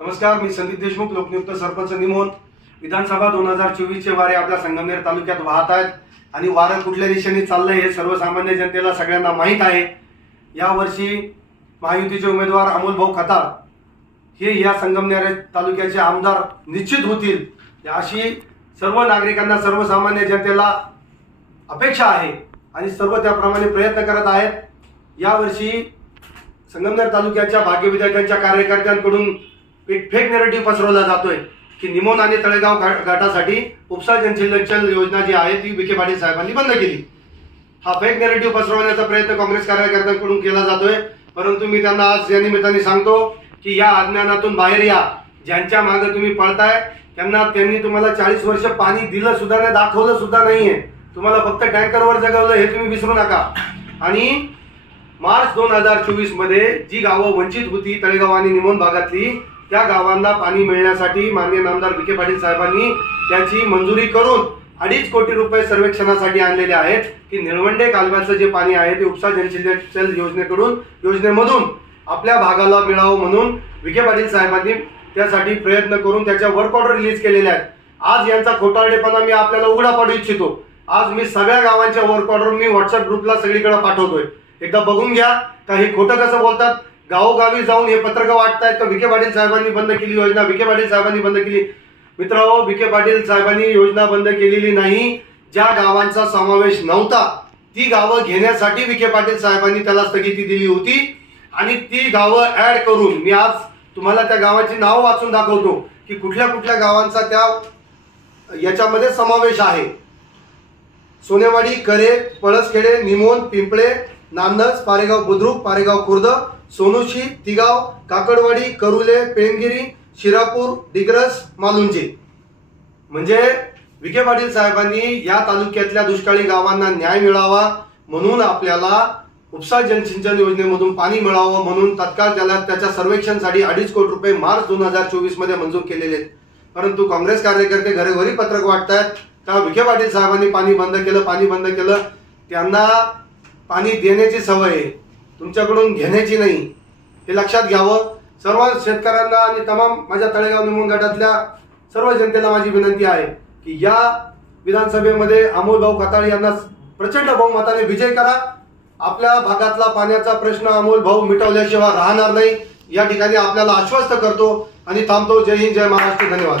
नमस्कार मी संदीप देशमुख लोकनियुक्त सरपंच निमोन. विधानसभा दोन हजार चोवीसचे वारे आपल्या संगमनेर तालुक्यात वाहत आहेत आणि वारं कुठल्या दिशेने चाललंय हे सर्वसामान्य जनतेला सगळ्यांना माहीत आहे. यावर्षी महायुतीचे उमेदवार अमोल भाऊ खताळ हे या संगमनेर तालुक्याचे आमदार निश्चित होतील. अशी सर्व नागरिकांना सर्वसामान्य जनतेला अपेक्षा आहे आणि सर्व त्याप्रमाणे प्रयत्न करत आहेत. यावर्षी संगमनेर तालुक्याच्या भाग्य विद्यार्थ्यांच्या कार्यकर्त्यांकडून एक फेक नेरेटिव्ह पसरवला जातोय की निमोन आणि तळेगाव घाटासाठी उपसा जनसिंचन योजना जी आहे ती विखे पाटील साहेबांनी बंद केली. हा फेक नेरेटिव्ह पसरवण्याचा प्रयत्न काँग्रेस कार्यकर्त्यांकडून केला जातोय. परंतु मी त्यांना आज या निमित्ताने सांगतो की या अज्ञानातून बाहेर या. ज्यांच्या मागे तुम्ही पळताय त्यांना त्यांनी तुम्हाला चाळीस वर्ष पाणी दिलं सुद्धा नाही दाखवलं सुद्धा नाहीये. तुम्हाला फक्त टँकरवर जगवलं हे तुम्ही विसरू नका. आणि मार्च दोन हजार चोवीसमध्ये जी गावं वंचित होती तळेगाव आणि निमोन भागातली त्या गावांना पाणी मिळण्यासाठी माननीय नामदार विखे पाटील साहेबांनी त्याची मंजुरी करून अडीच कोटी रुपये सर्वेक्षणासाठी आणलेले आहेत की निळवंडे कालव्याचं जे पाणी आहे ते उपसा जलसिंचन योजनेकडून योजनेमधून आपल्या भागाला मिळावं म्हणून विखे पाटील साहेबांनी त्यासाठी प्रयत्न करून त्याच्या वर्क ऑर्डर रिलीज केलेल्या आहेत. आज यांचा खोटारडेपणा मी आपल्याला उघडा पाडू इच्छितो. आज मी सगळ्या गावांच्या वर्क ऑर्डर मी व्हॉट्सअप ग्रुपला सगळीकडे पाठवतोय. एकदा बघून घ्या का हे खोटं कसं बोलतात गावोगावी जाऊन हे पत्रकं वाटतायत का? विखे पाटील साहेबांनी बंद केली योजना? विखे पाटील साहेबांनी बंद केली. मित्रांनो विखे पाटील साहेबांनी योजना बंद केलेली नाही. ज्या गावांचा समावेश नव्हता ती गावं घेण्यासाठी विखे पाटील साहेबांनी त्याला स्थगिती दिली होती. आणि ती गावं ऍड करून मी आज तुम्हाला त्या गावाची नावं वाचून दाखवतो की कुठल्या कुठल्या गावांचा त्या याच्यामध्ये समावेश आहे. सोनेवाडी करे पळसखेडे निमोन पिंपळे नांदस पारेगाव बुद्रुक पारेगाव खुर्द सोनुशी तिगाव काकडवाडी करुले पेंगिरी शिरापूर डिग्रस मालुंजी. म्हणजे विखे पाटील साहेबांनी या तालुक्यातल्या दुष्काळी गावांना न्याय मिळावा म्हणून आपल्याला उपसा जलसिंचन योजनेमधून पाणी मिळावं म्हणून तत्काळ त्याला त्याच्या सर्वेक्षणसाठी अडीच कोटी रुपये मार्च दोन हजार चोवीसमध्ये मंजूर केलेले आहेत. परंतु काँग्रेस कार्यकर्ते घरोघरी पत्रक वाटतायत का विखे पाटील साहेबांनी पाणी बंद केलं पाणी बंद केलं? त्यांना पाणी देण्याची सवय आहे. तुमच्याकडून घेण्याची नाही. हे लक्षात घ्यावं. सर्व शेतकऱ्यांना आणि तमाम माझ्या तळेगाव निमून गटातल्या सर्व जनतेला माझी विनंती आहे की या विधानसभेमध्ये अमोल भाऊ खताळ यांना प्रचंड बहुमताने विजय करा. आपल्या भागातला पाण्याचा प्रश्न अमोल भाऊ मिटवल्याशिवाय राहणार नाही. या ठिकाणी आपल्याला आश्वस्त करतो आणि थांबतो. जय हिंद जय महाराष्ट्र. धन्यवाद.